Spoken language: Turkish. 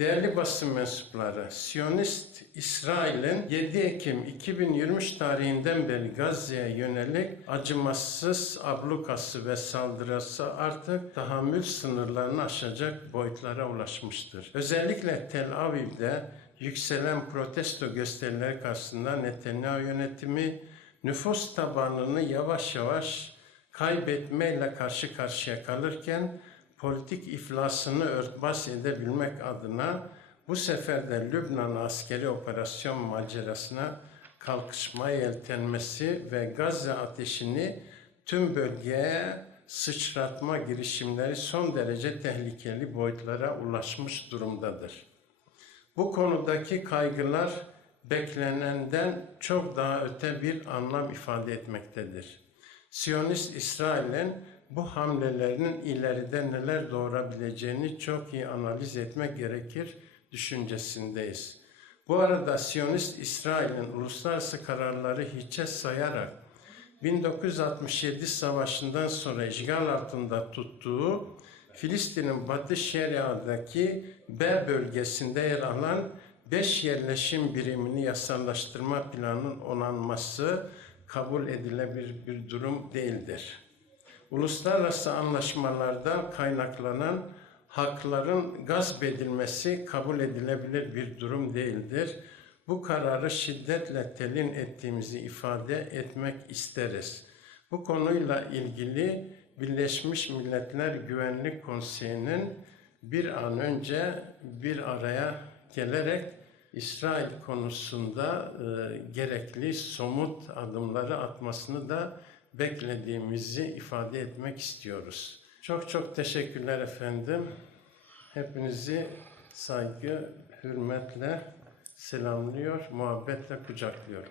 Değerli basın mensupları, Siyonist İsrail'in 7 Ekim 2023 tarihinden beri Gazze'ye yönelik acımasız ablukası ve saldırısı artık tahammül sınırlarını aşacak boyutlara ulaşmıştır. Özellikle Tel Aviv'de yükselen protesto gösterileri karşısında Netanyahu yönetimi nüfus tabanını yavaş yavaş kaybetmeyle karşı karşıya kalırken politik iflasını örtbas edebilmek adına bu sefer de Lübnan askeri operasyon macerasına kalkışmaya yeltenmesi ve Gazze ateşini tüm bölgeye sıçratma girişimleri son derece tehlikeli boyutlara ulaşmış durumdadır. Bu konudaki kaygılar beklenenden çok daha öte bir anlam ifade etmektedir. Siyonist İsrail'in bu hamlelerinin ileride neler doğurabileceğini çok iyi analiz etmek gerekir düşüncesindeyiz. Bu arada Siyonist İsrail'in uluslararası kararları hiçe sayarak 1967 savaşından sonra işgal altında tuttuğu Filistin'in Batı Şeria'daki B bölgesinde yer alan 5 yerleşim birimini yasallaştırma planının onanması kabul edilebilir bir durum değildir. Uluslararası anlaşmalarda kaynaklanan hakların gasp edilmesi kabul edilebilir bir durum değildir. Bu kararı şiddetle telin ettiğimizi ifade etmek isteriz. Bu konuyla ilgili Birleşmiş Milletler Güvenlik Konseyi'nin bir an önce bir araya gelerek İsrail konusunda e, gerekli somut adımları atmasını da beklediğimizi ifade etmek istiyoruz. Çok çok teşekkürler efendim. Hepinizi saygı, hürmetle selamlıyor, muhabbetle kucaklıyorum.